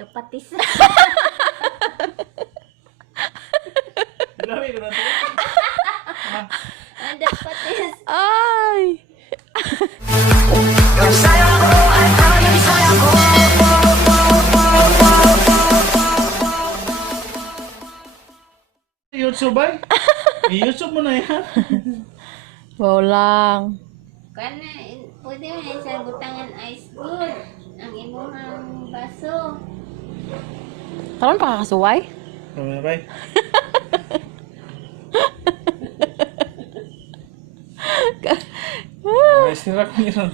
Dapatis. Grabe ko na to. Dapatis. Ay! YouTube ay? I-YouTube mo na yan. Wow lang. Kana, pwede mo na sa butangan ice good. Ang imuhang baso. Karon pa kakasuway? Bye-bye. Ay, sira ko yun.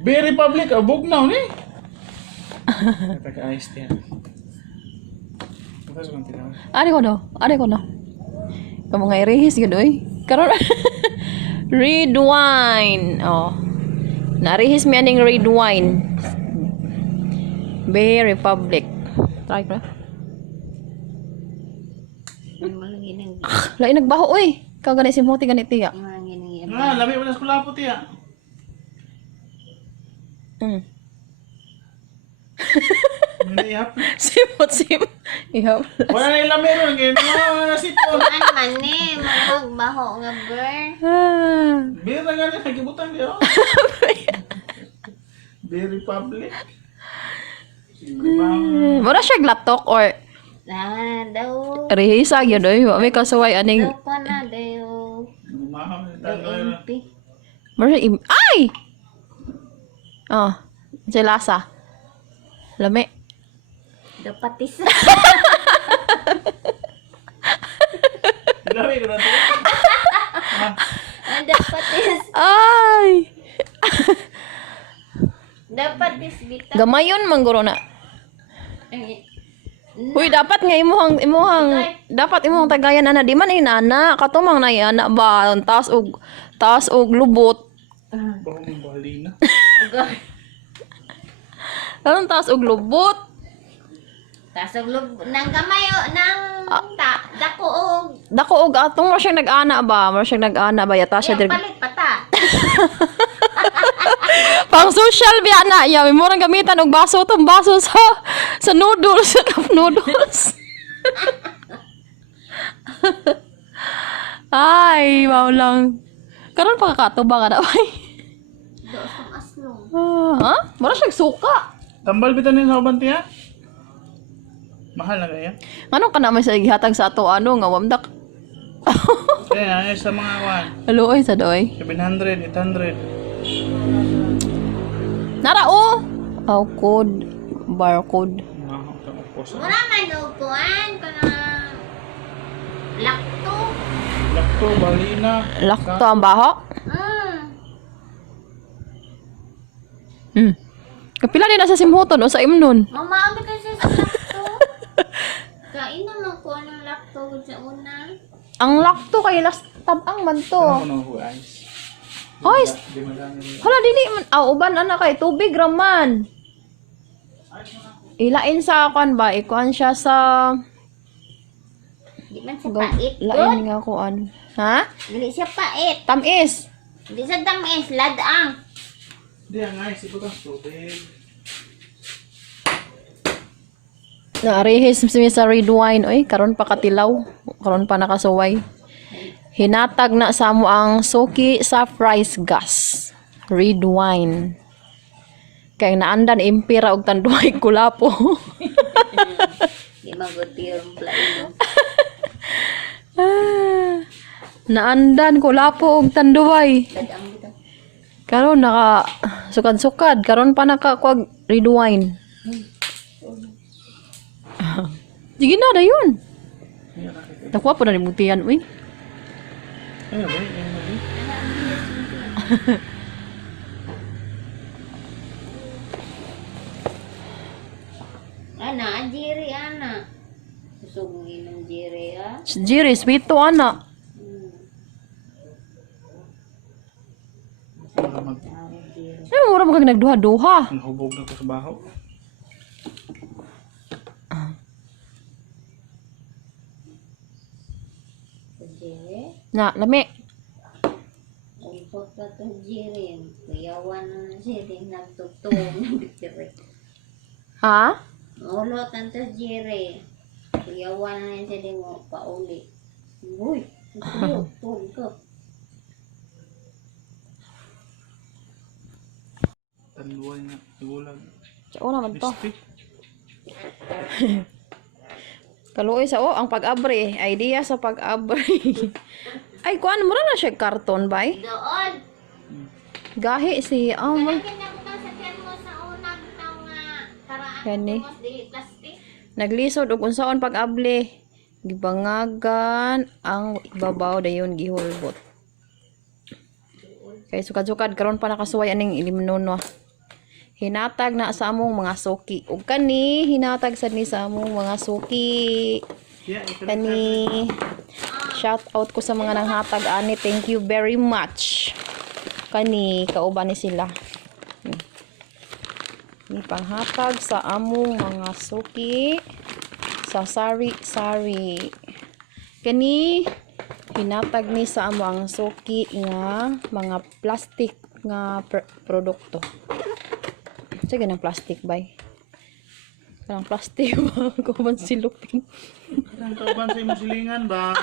Beer Republic, abog na ni. Taga-ice yan. Tapos kung tinaw. Ari ko no? Ari ko no? Kamu nga irihis yun, oy. Karon red wine. Oh. Narihis mi aning red wine. Bay Republic. Try ko. Ang mga ginang Lain nagbaho, oy. Kagani si Moti ganit tiya. mga ginang Ah, labi mo na sa kulapot ya. Hindi ihap. Simot. Ihap. Wala na ilang meron. Ganyan na sipon. Ano man eh, magbaho nga ber. Ah. Beer na ganyan. Nagibutan di ako. Beer Republic. Sige bang. Mura siya laptop or Daw. rihisag yun, oy. Wa may kasuway aning. Daw pa na, daw. Mahal. Daw MP. Mura siya ay! Oh. Si lasa. Lami. Dapatis. Labi ko na to. Dapatis. Ay! Dapatis bitaw. Gamayon mangguro na. Ay, Uy, dapat nga dapat imong tagayan ana di man inana katumang na ana ba taas og lubot. Bahong bali na. Karon taas og lubot. Tasog lub nang kamay nang dako og Dako og atong mo siyang nag-ana ba yata siya dir. palit pata. Pang social biya na ya, may murang gamitan og baso sa noodles, sa cup noodles. Ay, wow lang. Karon pa kakatuba ka na bay. Dos ang aslong. Ha? Mura siya suka. Tambal bitan ni sa ubanti ha? Mahal na kaya? Ano ka naman sa gihatag sa ato ano nga wamdak. Kaya ay sa mga one. Haluoy sa doy. 700, 800. Nara o. Oh, code, barcode. Mahal ka po sa. Mura man og kuan kana lakto. Lakto, balina. Lakto ang baho. Kapila din na sa simhuton o sa imnon. Mamaami kasi sa lakto. Kain naman ko anong lakto gud sa una. Ang lakto kay las tabang man to. Ano ko ice? Hoy, Di mo lang. hala dili man uban ana kay tubig raman. Ilain sa kuan ba? Ikuan siya sa Di man siya pait. lain Good. nga kuan. Ha? Dili siya pait. Tamis. Di sa tamis ladang. Di ang ice, ito kang tubig. Naarihis mi sa red wine oy, karon pa katilaw, karon pa nakasuway. Hinatag na sa mo ang suki sa price gas. Red wine. Kay naandan impira og tanduay kulapo. Di maguti yung plaino. Naandan kulapo og tanduay. Ladang dito. Karon naka sukad-sukad, karon pa nakakuag red wine. Sige na dayon. Nakuha po na ni butihan, uy. Ay, ba? Ay, ba? Ana, anjiri ana. Susugin ng jiri ha. Jiri, sweet to ana. Salamat. Ay, mura mo kag nagduha-duha. Ang hubog na ko sa baho. Jiri. Na, lami. Sapot ka itong jirin. Kuyawan na siya din nagtutong ng bitire. Ha? Ulot ang to jiri. Kuyawan na siya din mo pauli. Uy, tulog ko. Tanduan nga. Ibulag. Sao naman to? Stick. Kaluoy sa ang pag-abre. Idea sa pag-abre. Ay, kuan mo na siya karton, bay? Doon. Gahi si... Oh, my. Kanagin ako ka sa tiyan mo sa unang taong nga karaan Gani. mo di plastic. Naglisod og unsaon pag-able. Gibangagan ang ibabaw dayon gihulbot. Kay sukad-sukad karon pa nakasuway aning ilimnono. Hinatag na sa among mga suki. Ug kani hinatag sad ni sa among mga suki. Yeah, ito. Kani shout out ko sa mga nanghatag ani. Thank you very much. Kani kauban ni sila. Ni panghatag sa among mga suki sa sari-sari. Kani hinatag ni sa among suki nga mga plastic nga produkto. Sige ng plastic bay. Kanang plastic ba ko man silupin. Ang kauban sa imong silingan ba?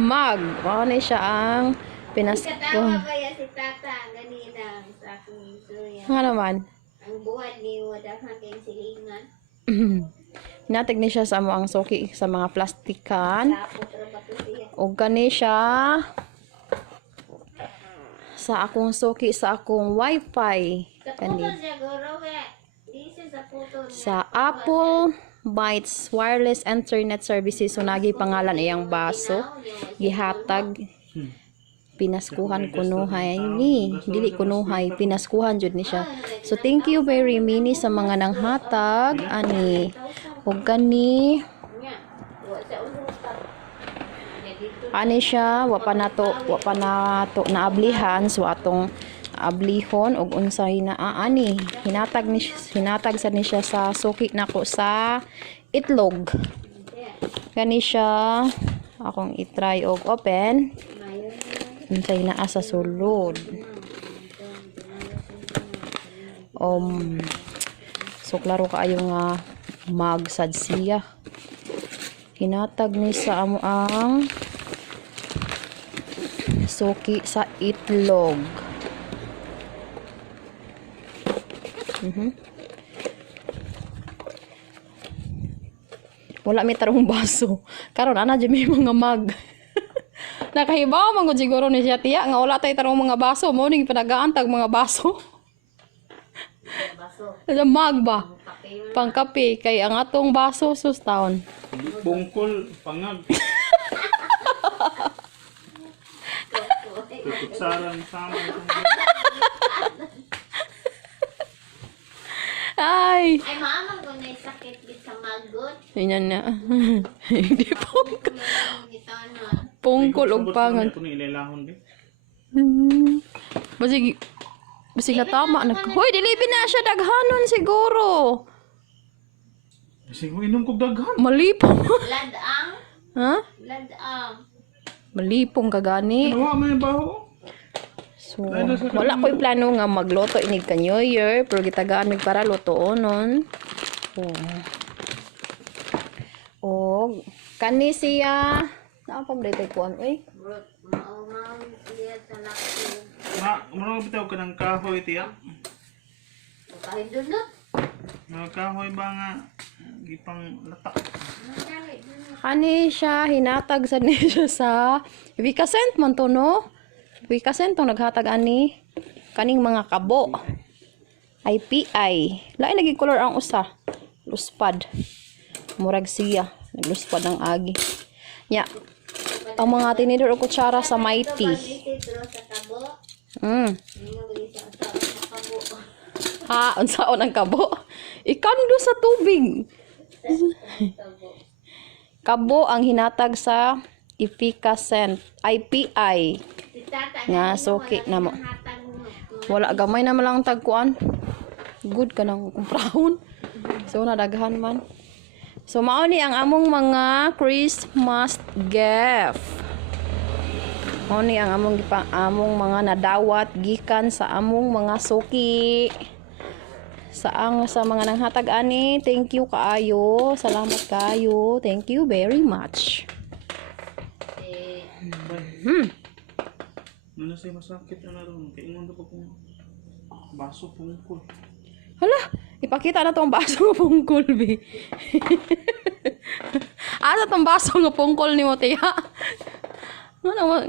Mag, mao ni siya ang Katawa pinasko. kaya si Tata ganina sa aking istorya. Nga naman. Ang buwan ni Wadakang kayong silingan. Hinatag ni siya sa among suki sa mga plastikan. Tapos rabato siya. O gani siya sa akong suki sa akong wifi. Sa Kani. putol siya guro kaya. Di siya sa putol niya. Sa Apple Bytes Wireless Internet Services. So nagi pangalan iyang baso. Gihatag. Pinaskuhan kunuhay ni. Dili kunuhay. Pinaskuhan jud ni siya. So thank you very many sa mga nanghatag. Ani. O gani. Nga. Wa sa ulutan. Nga dito. Ani siya. Wa pa nato naablihan. So atong ablihon og unsay na ani hinatag sa ni siya sa suki nako sa itlog kani siya akong i-try og open unsay naa sa sulod so klaro kaayo nga magsad siya hinatag ni sa amo ang suki sa itlog. Wala may tarong baso. Karon ana jud may mga mag. Nakahibaw man gud siguro ni siya tiya nga wala tay tarong mga baso mo ning pinagaantag mga baso. Baso. Sa mag ba? Pangkape kay ang atong baso sus taon. Bungkol, pangag. Tututsaran sama itong Ay, Ay, maamang ko na sakit git sa magot. yan na. Hindi po. Pungkol og pangag. Ito ni ilalahon di. Basig nga tama na. Hoy, dilibi na siya daghanon siguro. Kasi kung inom kog daghan. Malipong. Ladang. Ha? Ladang. Malipong kagani. Nawa may baho. So, wala ko'y plano nga magluto inig ka New Year, pero gitagaan mig para lutoon. O, kani siya. Naa pa mo dito kuan, oy. Maumang siya sa laki. Muna ko bitaw ka ng kahoy tiya. Kahit dulot. Mga kahoy ba nga gipang latak. Kani siya, hinatag sa niya sa Vicasent man to, no? Vicasent tong naghatag ani. Kaning mga kabo. IPI. Lain lagi color ang usa. Luspad. Murag siya. Nagluspad ang agi. Nya. Ang mga tinidor o kutsara sa Mighty. Sa kabo. Ha, unsaon ang kabo? Ikando sa tubig. Kabo ang hinatag sa Efficacent IPI. Nga suki na mo. Wala gamay na malang tagkuan. Good ka nang kumprahon. So nadaghan man. So mao ni ang among mga Christmas gift. Mao ni ang among mga nadawat gikan sa among mga suki. Sa mga nanghatag ani, thank you kaayo. Salamat kaayo. Thank you very much. Eh, Ano siya masakit na ron? Kaingon na pa kung baso pungkol. Hala, ipakita na tong baso nga pungkol, be. Asa tong baso nga pungkol ni mo, tiya? Ano naman?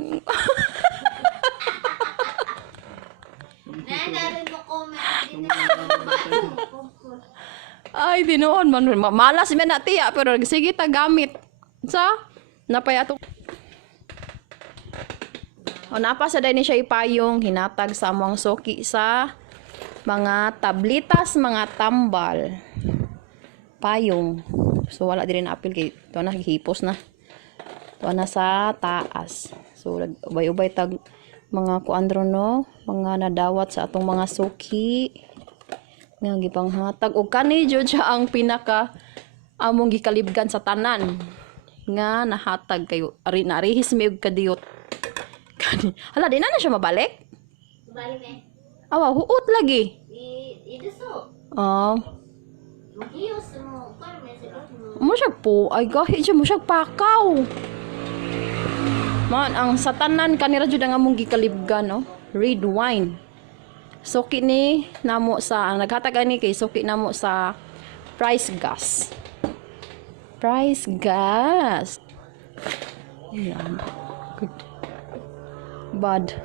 narin mo comment. Dito mo Ay, dinoon man. Malas man na, tiya. Pero sige, tagamit. Sa? Napayato. O, napa sa ni siya ipayong hinatag sa among soki sa mga tablitas, mga tambal. Payong. So, wala din na apil kay ito na, hihipos na. Ito na sa taas. So, ubay-ubay tag mga kuandro no, mga nadawat sa atong mga suki. Nga gipanghatag. O kani jud siya ang pinaka among gikalibgan sa tanan. Nga nahatag kayo. Ari narihis mi og kadiyot. Kani. Hala, di na siya mabalik? balik eh. Awa, huot lagi. Iduso. Magiyos mo. Kung may sigot mo. Mo siya po, ay gahi siya mo siya pakaw. Man, ang satanan kanira jud ang among gikalibgan, no? Red wine. Suki ni namo sa ang naghatag ani kay suki namo sa price gas. Price gas. Yan. Good. Bad.